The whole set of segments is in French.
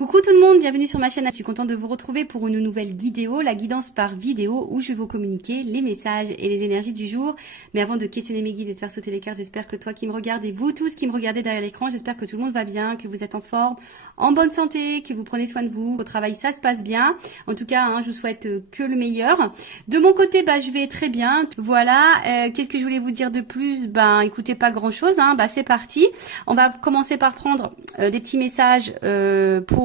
Coucou tout le monde, bienvenue sur ma chaîne. Je suis contente de vous retrouver pour une nouvelle vidéo, la guidance par vidéo où je vais vous communiquer les messages et les énergies du jour. Mais avant de questionner mes guides et de faire sauter les cartes, j'espère que toi qui me regardes et vous tous qui me regardez derrière l'écran, j'espère que tout le monde va bien, que vous êtes en forme, en bonne santé, que vous prenez soin de vous, au travail ça se passe bien. En tout cas, je vous souhaite que le meilleur. De mon côté, je vais très bien. Voilà, qu'est-ce que je voulais vous dire de plus? Écoutez, pas grand chose, c'est parti. On va commencer par prendre des petits messages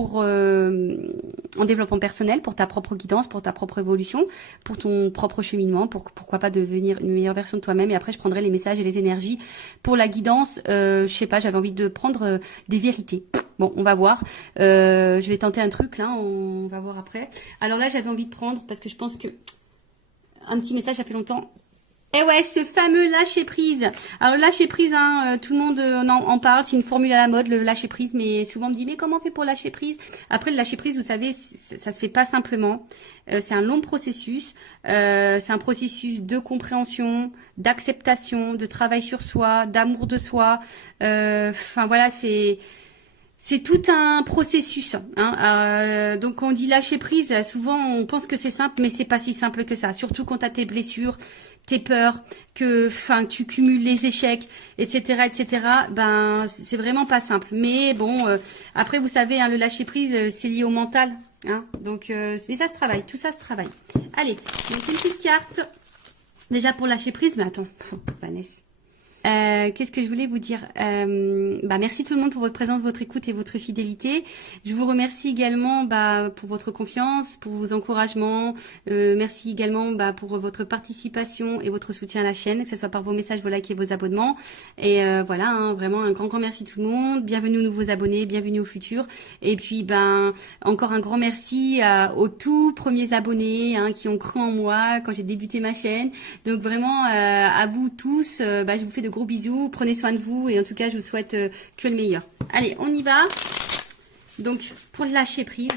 en développement personnel, pour ta propre guidance, pour ta propre évolution, pour ton propre cheminement, pourquoi pas devenir une meilleure version de toi-même. Et après, je prendrai les messages et les énergies pour la guidance. Je sais pas, j'avais envie de prendre des vérités. Bon, on va voir. Je vais tenter un truc là, on va voir après. Alors là, j'avais envie de prendre, parce que je pense que un petit message, ça fait longtemps. Et ouais, ce fameux lâcher prise. Alors lâcher prise, tout le monde en parle, c'est une formule à la mode, le lâcher prise, mais souvent on me dit mais comment on fait pour lâcher prise? Après le lâcher prise, vous savez, ça se fait pas simplement. C'est un long processus. C'est un processus de compréhension, d'acceptation, de travail sur soi, d'amour de soi. Voilà, c'est tout un processus. Donc quand on dit lâcher prise, souvent on pense que c'est simple, mais c'est pas si simple que ça. Surtout quand tu as tes blessures, tes peurs, que tu cumules les échecs, etc., etc. C'est vraiment pas simple. Mais bon, après vous savez, le lâcher prise, c'est lié au mental. Donc, mais ça se travaille, tout ça se travaille. Allez, donc une petite carte. Déjà pour lâcher prise, mais attends, Vanessa. Qu'est-ce que je voulais vous dire? Merci tout le monde pour votre présence, votre écoute et votre fidélité. Je vous remercie également pour votre confiance, pour vos encouragements. Merci également pour votre participation et votre soutien à la chaîne, que ce soit par vos messages, vos likes et vos abonnements. Et voilà, vraiment un grand merci tout le monde. Bienvenue aux nouveaux abonnés, bienvenue aux futurs. Et puis encore un grand merci aux tout premiers abonnés qui ont cru en moi quand j'ai débuté ma chaîne. Donc vraiment à vous tous, je vous fais de gros bisous, prenez soin de vous et en tout cas je vous souhaite que le meilleur. Allez, on y va. Donc pour lâcher prise,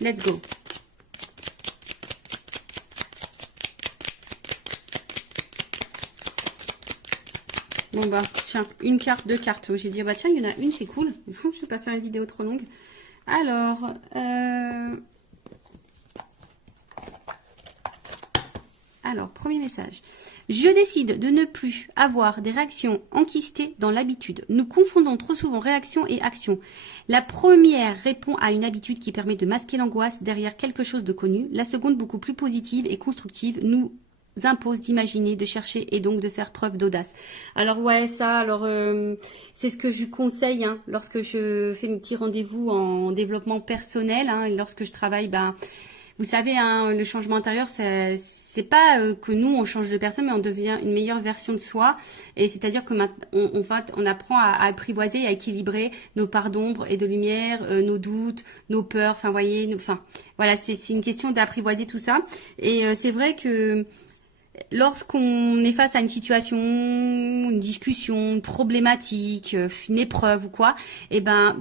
let's go. Bon tiens, une carte, deux cartes. J'ai dit tiens, il y en a une, c'est cool. Je ne vais pas faire une vidéo trop longue. Alors, premier message. Je décide de ne plus avoir des réactions enquistées dans l'habitude. Nous confondons trop souvent réaction et action. La première répond à une habitude qui permet de masquer l'angoisse derrière quelque chose de connu. La seconde, beaucoup plus positive et constructive, nous impose d'imaginer, de chercher et donc de faire preuve d'audace. Alors ouais, c'est ce que je conseille lorsque je fais mes petits rendez-vous en développement personnel, et lorsque je travaille, vous savez, le changement intérieur, c'est pas que nous on change de personne, mais on devient une meilleure version de soi. Et c'est-à-dire que on apprend à apprivoiser, et à équilibrer nos parts d'ombre et de lumière, nos doutes, nos peurs. Voilà, c'est une question d'apprivoiser tout ça. Et c'est vrai que lorsqu'on est face à une situation, une discussion, une problématique, une épreuve ou quoi,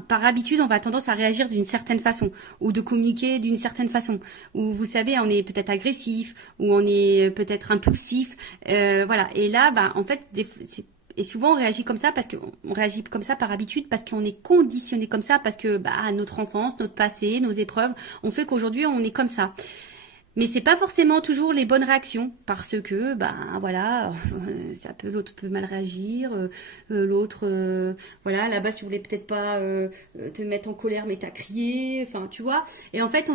par habitude, on va tendance à réagir d'une certaine façon ou de communiquer d'une certaine façon. Ou vous savez, on est peut-être agressif ou on est peut-être impulsif. Voilà. Et là, en fait, et souvent on réagit comme ça parce qu'on réagit comme ça par habitude, parce qu'on est conditionné comme ça, parce que notre enfance, notre passé, nos épreuves ont fait qu'aujourd'hui on est comme ça. Mais c'est pas forcément toujours les bonnes réactions, parce que voilà, l'autre peut mal réagir, l'autre voilà, à la base tu voulais peut-être pas te mettre en colère, mais t'as crié, tu vois. Et en fait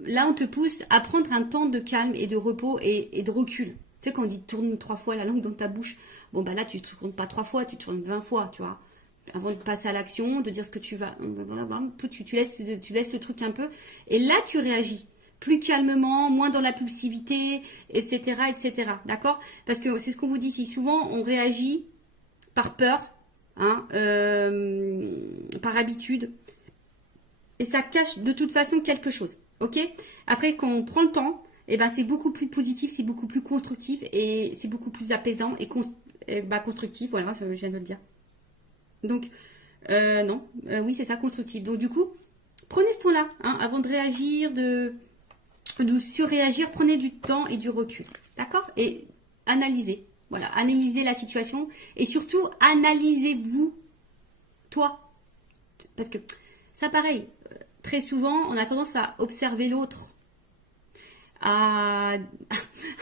là on te pousse à prendre un temps de calme et de repos et de recul. Tu sais, quand on dit tourne 3 fois la langue dans ta bouche, là tu tournes pas 3 fois, tu tournes 20 fois, tu vois. Avant de passer à l'action, de dire ce que tu vas, tu laisses le truc un peu, et là tu réagis plus calmement, moins dans l'impulsivité, etc., etc. D'accord? Parce que c'est ce qu'on vous dit ici. Souvent, on réagit par peur, par habitude, et ça cache de toute façon quelque chose. Ok? Après, quand on prend le temps, c'est beaucoup plus positif, c'est beaucoup plus constructif, et c'est beaucoup plus apaisant et constructif. Voilà, je viens de le dire. Donc, oui, c'est ça, constructif. Donc, du coup, prenez ce temps-là, avant de réagir, de surréagir, prenez du temps et du recul, d'accord? Et analysez, voilà, analysez la situation et surtout analysez-vous, toi, parce que Ça pareil, très souvent, on a tendance à observer l'autre, à,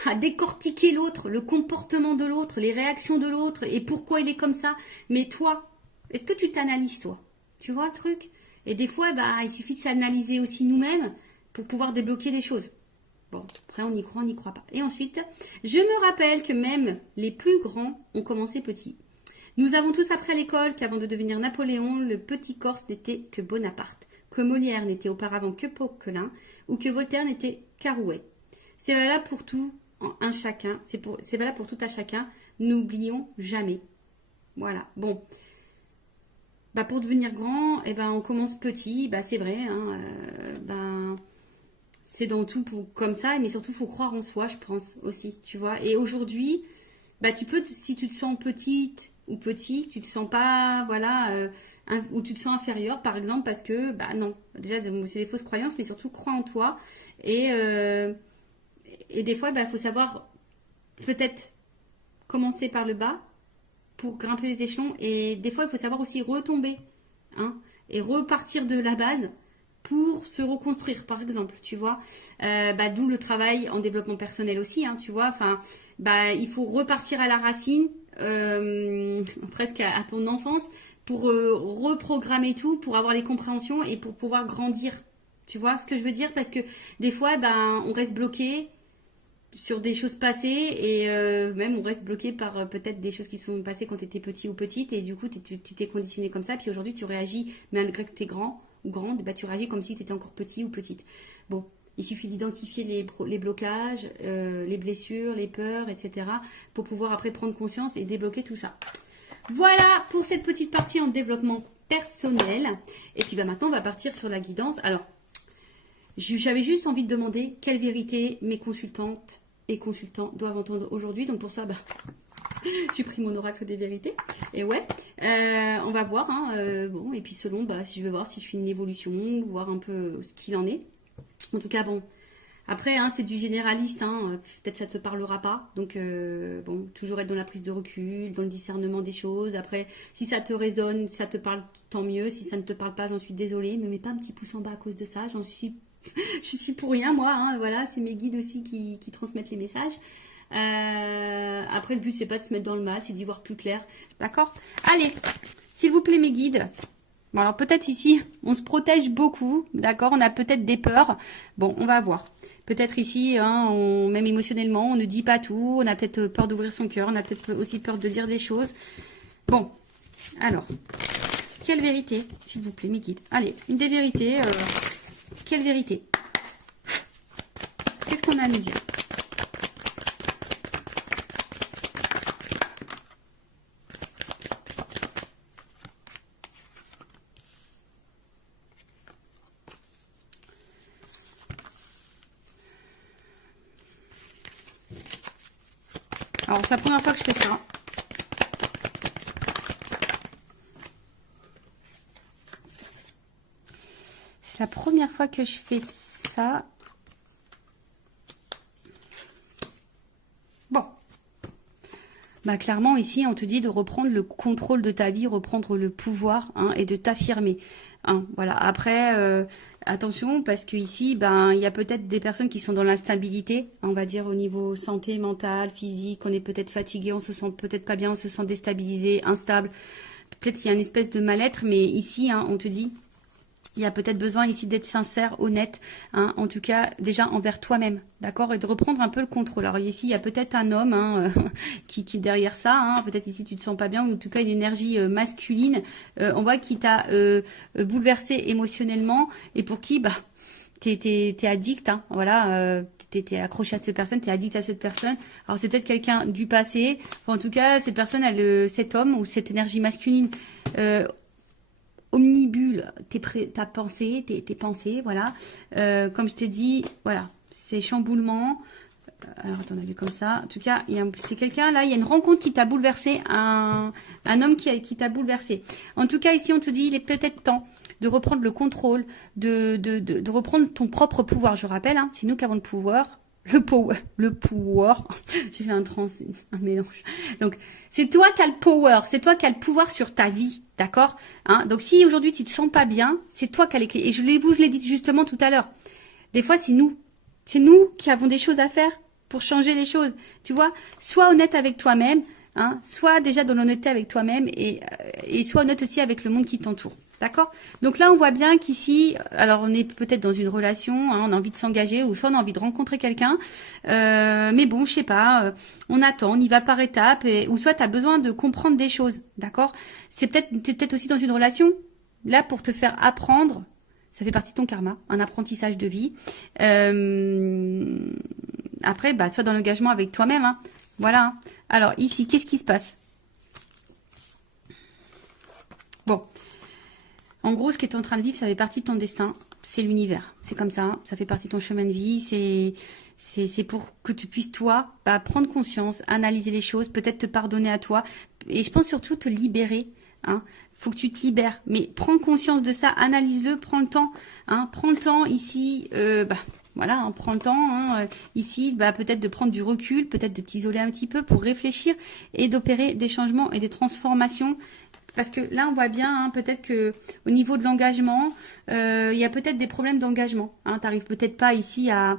à décortiquer l'autre, le comportement de l'autre, les réactions de l'autre et pourquoi il est comme ça. Mais toi, est-ce que tu t'analyses toi? Tu vois le truc? Et des fois, bah, il suffit de s'analyser aussi nous-mêmes pour pouvoir débloquer des choses. Bon, après on y croit, on n'y croit pas. Et ensuite, je me rappelle que même les plus grands ont commencé petits. Nous avons tous appris à l'école qu'avant de devenir Napoléon, le petit Corse n'était que Bonaparte, que Molière n'était auparavant que Poquelin, ou que Voltaire n'était qu'Arouet. C'est valable pour tout un chacun, c'est valable pour tout un chacun, n'oublions jamais. Voilà, bon. Bah pour devenir grand, eh ben on commence petit, bah c'est vrai, hein, c'est dans tout comme ça, mais surtout il faut croire en soi, je pense aussi, tu vois. Et aujourd'hui, bah tu peux, si tu te sens petite ou petit, tu te sens pas, voilà, ou tu te sens inférieur, par exemple, parce que, bah non, déjà c'est des fausses croyances, mais surtout crois en toi. Et des fois, bah faut savoir peut-être commencer par le bas pour grimper les échelons. Et des fois, il faut savoir aussi retomber, hein, et repartir de la base pour se reconstruire, par exemple, tu vois. D'où le travail en développement personnel aussi, hein, tu vois. Enfin, il faut repartir à la racine, presque à ton enfance, pour reprogrammer tout, pour avoir les compréhensions et pour pouvoir grandir. Tu vois ce que je veux dire? Parce que des fois, on reste bloqué sur des choses passées et même on reste bloqué par peut-être des choses qui sont passées quand tu étais petit ou petite et du coup tu t'es conditionné comme ça puis aujourd'hui tu réagis malgré que tu es grand ou grande, bah, tu réagis comme si tu étais encore petit ou petite. Bon, il suffit d'identifier les blocages, les blessures, les peurs, etc. pour pouvoir après prendre conscience et débloquer tout ça. Voilà pour cette petite partie en développement personnel. Et puis maintenant on va partir sur la guidance. Alors, j'avais juste envie de demander quelle vérité mes consultantes et consultants doivent entendre aujourd'hui. Donc pour ça, j'ai pris mon oracle des vérités. Et ouais, on va voir. Hein, bon, et puis selon, si je veux voir si je fais une évolution, voir un peu ce qu'il en est. En tout cas, bon. Après, hein, c'est du généraliste. Hein, peut-être ça te parlera pas. Donc, bon, toujours être dans la prise de recul, dans le discernement des choses. Après, si ça te résonne, ça te parle, tant mieux. Si ça ne te parle pas, j'en suis désolée. Ne me mets pas un petit pouce en bas à cause de ça. Je suis pour rien, moi. Hein, voilà, c'est mes guides aussi qui transmettent les messages. Après, le but, c'est pas de se mettre dans le mal, c'est d'y voir plus clair. D'accord? Allez, s'il vous plaît, mes guides. Bon, alors peut-être ici, on se protège beaucoup. D'accord? On a peut-être des peurs. Bon, on va voir. Peut-être ici, hein, même émotionnellement, on ne dit pas tout. On a peut-être peur d'ouvrir son cœur. On a peut-être aussi peur de dire des choses. Bon, alors, quelle vérité, s'il vous plaît, mes guides? Allez, une des vérités... Quelle vérité? Qu'est-ce qu'on a à nous dire? Alors, c'est la première fois que je fais ça. C'est la première fois que je fais ça. Bon. Clairement, ici, on te dit de reprendre le contrôle de ta vie, reprendre le pouvoir, hein, et de t'affirmer. Hein, voilà. Après, attention, parce que ici, il y a peut-être des personnes qui sont dans l'instabilité, on va dire au niveau santé, mentale, physique. On est peut-être fatigué, on se sent peut-être pas bien, on se sent déstabilisé, instable. Peut-être qu'il y a une espèce de mal-être, mais ici, hein, on te dit... Il y a peut-être besoin ici d'être sincère, honnête, hein, en tout cas déjà envers toi-même, d'accord, et de reprendre un peu le contrôle. Alors ici, il y a peut-être un homme, hein, qui est derrière ça, hein, peut-être ici tu te sens pas bien, ou en tout cas une énergie masculine, on voit qui t'a bouleversé émotionnellement, et pour qui, t'es addict, hein, voilà, t'es accroché à cette personne, t'es addict à cette personne. Alors c'est peut-être quelqu'un du passé, enfin, en tout cas cette personne, cet homme ou cette énergie masculine, omnibule ta pensée, tes pensées, voilà. Comme je t'ai dit, voilà, c'est chamboulement. Alors, attends, on a vu comme ça. En tout cas, c'est quelqu'un, là, il y a une rencontre qui t'a bouleversé, un homme qui t'a bouleversé. En tout cas, ici, on te dit, il est peut-être temps de reprendre le contrôle, de reprendre ton propre pouvoir. Je rappelle, hein, c'est nous qui avons le pouvoir. le power, j'ai fait un mélange. Donc, c'est toi qui as le power, c'est toi qui as le pouvoir sur ta vie, d'accord, hein? Donc, si aujourd'hui tu te sens pas bien, c'est toi qui as les clés. Et je l'ai dit justement tout à l'heure. Des fois, c'est nous qui avons des choses à faire pour changer les choses. Tu vois, sois honnête avec toi-même, hein, sois déjà dans l'honnêteté avec toi-même et sois honnête aussi avec le monde qui t'entoure. D'accord? Donc là, on voit bien qu'ici, alors on est peut-être dans une relation, hein, on a envie de s'engager ou soit on a envie de rencontrer quelqu'un. Mais bon, je sais pas, on attend, on y va par étapes ou soit tu as besoin de comprendre des choses. D'accord? T'es peut-être aussi dans une relation là pour te faire apprendre. Ça fait partie de ton karma, un apprentissage de vie. Après, bah, sois dans l'engagement avec toi-même. Hein. Voilà. Alors ici, qu'est-ce qui se passe? Bon. En gros, ce que tu es en train de vivre, ça fait partie de ton destin. C'est l'univers. C'est comme ça. Ça fait partie de ton chemin de vie. C'est pour que tu puisses, toi, bah, prendre conscience, analyser les choses, peut-être te pardonner à toi. Et je pense surtout te libérer. Hein. Faut que tu te libères. Mais prends conscience de ça, analyse-le, prends le temps. Hein. Prends le temps ici. Voilà, hein, prends le temps. Hein, ici, bah, peut-être de prendre du recul, peut-être de t'isoler un petit peu pour réfléchir et d'opérer des changements et des transformations. Parce que là, on voit bien, hein, peut-être que au niveau de l'engagement, il y a peut-être des problèmes d'engagement. Hein, tu n'arrives peut-être pas ici à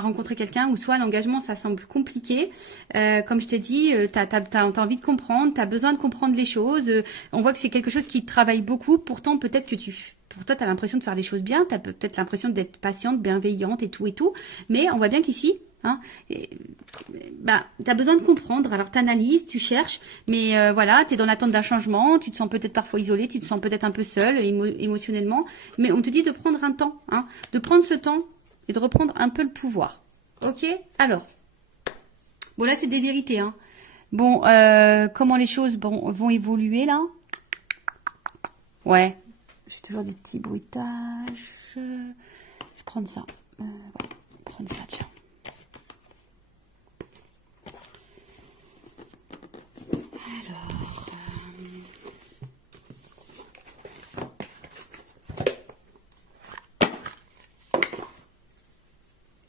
rencontrer quelqu'un, ou soit l'engagement, ça semble compliqué. Comme je t'ai dit, t'as envie de comprendre, tu as besoin de comprendre les choses. On voit que c'est quelque chose qui te travaille beaucoup. Pourtant, peut-être que pour toi, tu as l'impression de faire les choses bien. Tu as peut-être l'impression d'être patiente, bienveillante et tout et tout. Mais on voit bien qu'ici, hein, bah, tu as besoin de comprendre, alors tu analyses, tu cherches, mais voilà, tu es dans l'attente d'un changement, tu te sens peut-être parfois isolé, tu te sens peut-être un peu seul émotionnellement, mais on te dit de prendre un temps, hein, de prendre ce temps et de reprendre un peu le pouvoir. Ok? Alors, bon là c'est des vérités. Hein. Bon, comment les choses vont évoluer là? Ouais, j'ai toujours des petits bruitages. Je vais prendre ça. Ouais, prendre ça, tiens. Alors,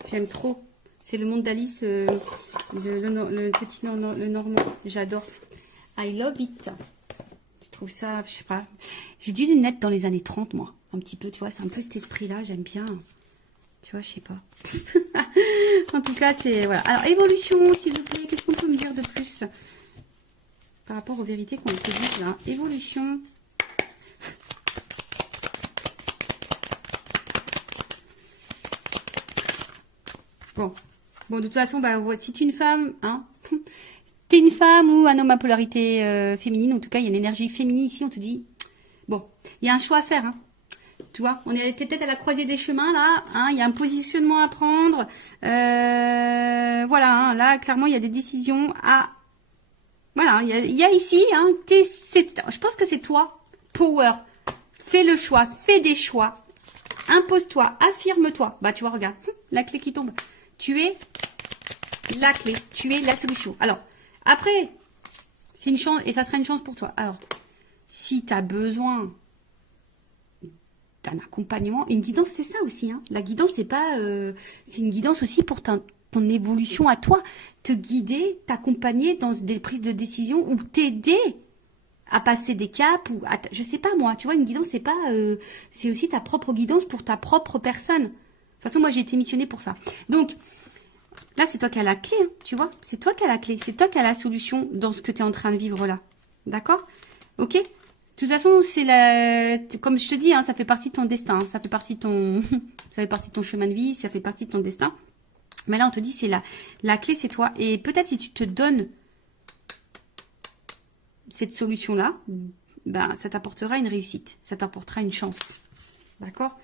j'aime trop. C'est le monde d'Alice, le petit le Normand. J'adore. I love it. Je trouve ça, je sais pas. J'ai dû naître dans les années 30, moi. Un petit peu, tu vois. C'est un peu cet esprit-là. J'aime bien. Tu vois, je sais pas. En tout cas, c'est... Voilà. Alors, évolution, s'il vous plaît. Qu'est-ce qu'on peut me dire de plus par rapport aux vérités qu'on te dit là? Évolution. Bon, de toute façon, bah, si tu es une femme, hein, t'es une femme ou un homme à polarité féminine, en tout cas, il y a une énergie féminine ici, on te dit, bon, il y a un choix à faire, hein. Tu vois, on est peut-être à la croisée des chemins, là, hein, il y a un positionnement à prendre, voilà, hein, là, clairement, il y a des décisions à... Voilà, il y a ici, hein, je pense que c'est toi, power, fais le choix, fais des choix, impose-toi, affirme-toi. Bah, tu vois, regarde, la clé qui tombe. Tu es la clé, tu es la solution. Alors, après, c'est une chance, et ça sera une chance pour toi. Alors, si tu as besoin d'un accompagnement, une guidance, c'est ça aussi. Hein. La guidance, c'est pas, c'est une guidance aussi pour ton évolution à toi. Te guider, t'accompagner dans des prises de décision ou t'aider à passer des caps ou je sais pas moi. Tu vois, une guidance, c'est pas, c'est aussi ta propre guidance pour ta propre personne. De toute façon, moi, j'ai été missionnée pour ça. Donc, là, c'est toi qui as la clé, hein, tu vois. C'est toi qui as la clé. C'est toi qui as la solution dans ce que tu es en train de vivre là. D'accord? Ok? De toute façon, c'est comme je te dis, hein, ça fait partie de ton destin. Hein, ça fait partie de ton... ça fait partie de ton chemin de vie. Ça fait partie de ton destin. Mais là, on te dit, c'est la clé, c'est toi. Et peut-être si tu te donnes cette solution-là, ben, ça t'apportera une réussite. Ça t'apportera une chance. D'accord?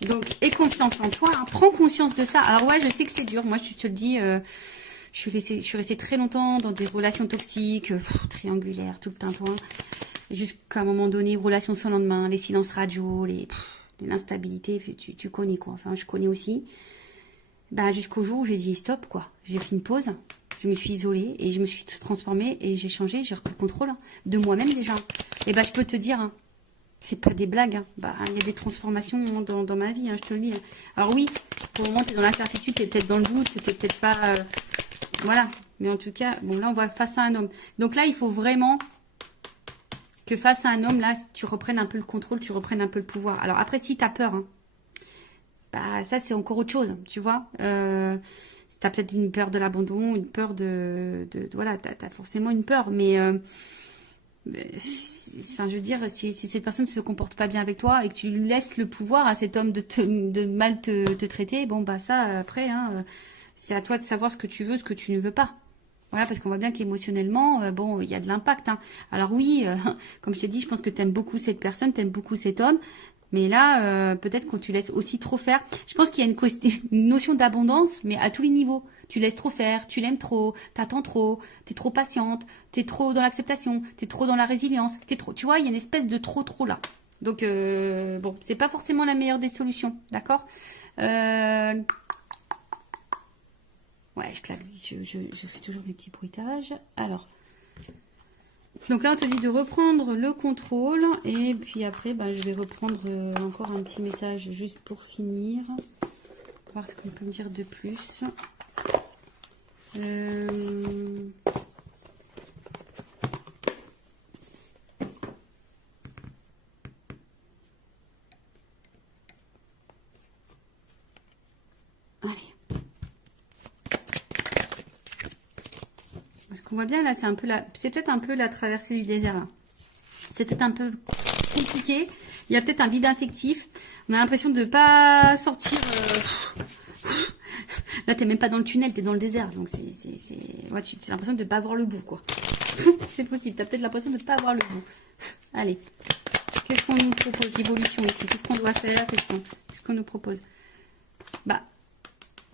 Donc, aie confiance en toi. Hein. Prends conscience de ça. Alors ouais, je sais que c'est dur. Moi, je te le dis, je suis restée très longtemps dans des relations toxiques, triangulaires, tout le tintouin. Jusqu'à un moment donné, relations sans lendemain, les silences radio, l'instabilité, tu connais quoi. Enfin, je connais aussi. Bah, jusqu'au jour où j'ai dit stop, quoi. J'ai fait une pause. Je me suis isolée et je me suis transformée et j'ai changé, j'ai repris le contrôle hein, de moi-même déjà. Et bah, je peux te dire, hein, c'est pas des blagues. Hein. Bah, il y a des transformations dans ma vie, hein, je te le dis. Hein. Alors oui, pour le moment, tu es dans l'incertitude, tu es peut-être dans le doute, tu peut-être pas... voilà. Mais en tout cas, bon, là, on va face à un homme. Donc là, il faut vraiment que face à un homme, là, tu reprennes un peu le contrôle, tu reprennes un peu le pouvoir. Alors après, si tu as peur, hein, bah ça, c'est encore autre chose, tu vois. Tu as peut-être une peur de l'abandon, une peur voilà, tu as forcément une peur, mais... enfin, je veux dire, si cette personne ne se comporte pas bien avec toi et que tu laisses le pouvoir à cet homme de mal te traiter, bon, bah ça, après, hein, c'est à toi de savoir ce que tu veux, ce que tu ne veux pas. Voilà, parce qu'on voit bien qu'émotionnellement, bon, il y a de l'impact. Hein. Alors oui, comme je t'ai dit, je pense que tu aimes beaucoup cette personne, tu aimes beaucoup cet homme. Mais là, peut-être quand tu laisses aussi trop faire. Je pense qu'il y a une notion d'abondance, mais à tous les niveaux. Tu laisses trop faire, tu l'aimes trop, t'attends trop, t'es trop patiente, t'es trop dans l'acceptation, t'es trop dans la résilience, t'es trop. Tu vois, il y a une espèce de trop là. Donc bon, c'est pas forcément la meilleure des solutions, d'accord. Ouais, je claque, je fais toujours mes petits bruitages. Alors. Donc là, on te dit de reprendre le contrôle. Et puis après, ben, je vais reprendre encore un petit message juste pour finir. Voir ce qu'on peut me dire de plus. Allez. Parce qu'on voit bien là, c'est peut-être un peu la traversée du désert. Là. C'est peut-être un peu compliqué. Il y a peut-être un vide affectif. On a l'impression de ne pas sortir. Là, t'es même pas dans le tunnel, t'es dans le désert. Donc ouais, tu as l'impression de ne pas avoir le bout, quoi. C'est possible. T'as peut-être l'impression de ne pas avoir le bout. Allez. Qu'est-ce qu'on nous propose? Évolution ici. Qu'est-ce qu'on doit faire? Qu'est-ce qu'on nous propose? Bah,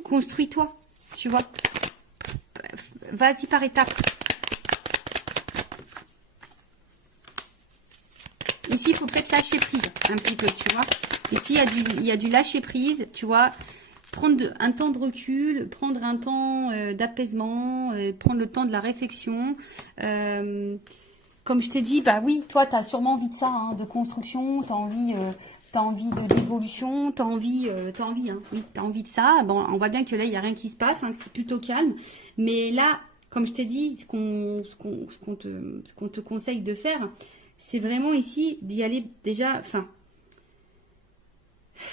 construis-toi. Tu vois. Vas-y par étapes. Ici, il faut peut-être lâcher prise un petit peu, tu vois. Ici, il y a du lâcher prise, tu vois. Prendre un temps de recul, prendre un temps d'apaisement, prendre le temps de la réflexion. Comme je t'ai dit, bah oui, toi, tu as sûrement envie de ça, hein, de construction, tu as envie de l'évolution, tu as envie, hein, oui, tu as envie de ça. Bon, on voit bien que là, il n'y a rien qui se passe, hein, que c'est plutôt calme. Mais là, comme je t'ai dit, ce qu'on te conseille de faire, c'est vraiment ici d'y aller déjà, enfin,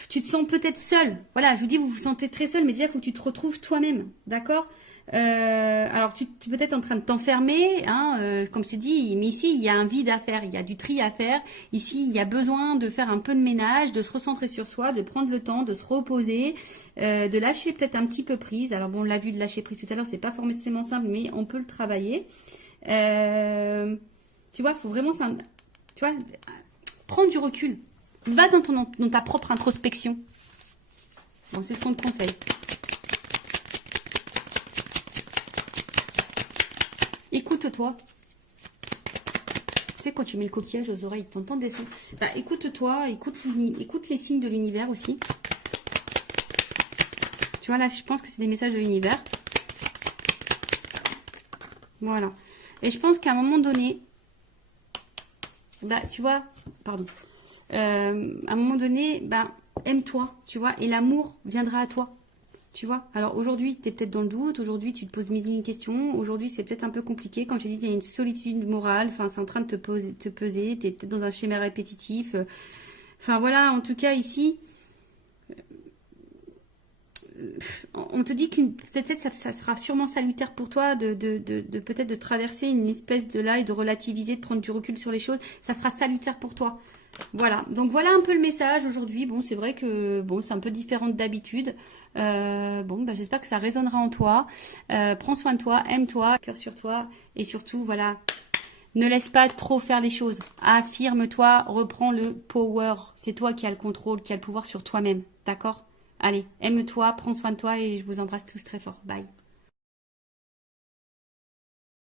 tu te sens peut-être seul. Voilà, je vous dis, vous vous sentez très seul, mais déjà, il faut que tu te retrouves toi-même, d'accord? Alors, tu es peut-être en train de t'enfermer, hein, comme je t'ai dit, mais ici, il y a un vide à faire, il y a du tri à faire. Ici, il y a besoin de faire un peu de ménage, de se recentrer sur soi, de prendre le temps, de se reposer, de lâcher peut-être un petit peu prise. Alors, bon, on l'a vu de lâcher prise tout à l'heure, c'est pas forcément simple, mais on peut le travailler. Tu vois, il faut vraiment... Tu vois, prendre du recul. Va dans ta propre introspection. Bon, c'est ce qu'on te conseille. Écoute-toi. Tu sais, quand tu mets le coquillage aux oreilles, tu entends des sons. Bah, écoute-toi, écoute les signes de l'univers aussi. Tu vois, là, je pense que c'est des messages de l'univers. Voilà. Et je pense qu'à un moment donné, bah, tu vois, pardon. À un moment donné, bah, aime-toi, tu vois, et l'amour viendra à toi. Tu vois, alors aujourd'hui, tu es peut-être dans le doute, aujourd'hui, tu te poses mille et une questions, aujourd'hui, c'est peut-être un peu compliqué. Comme je t'ai dit, il y a une solitude morale, enfin, c'est en train de te peser, tu es peut-être dans un schéma répétitif. Enfin, voilà, en tout cas, ici, on te dit qu'une peut-être ça sera sûrement salutaire pour toi de peut-être de traverser une espèce de là et de relativiser, de prendre du recul sur les choses. Ça sera salutaire pour toi. Voilà, donc voilà un peu le message aujourd'hui. Bon, c'est vrai que bon, c'est un peu différent d'habitude. Bon, bah, j'espère que ça résonnera en toi. Prends soin de toi, aime-toi, cœur sur toi. Et surtout, voilà, ne laisse pas trop faire les choses. Affirme-toi, reprends le power. C'est toi qui as le contrôle, qui as le pouvoir sur toi-même. D'accord? Allez, aime-toi, prends soin de toi et je vous embrasse tous très fort. Bye.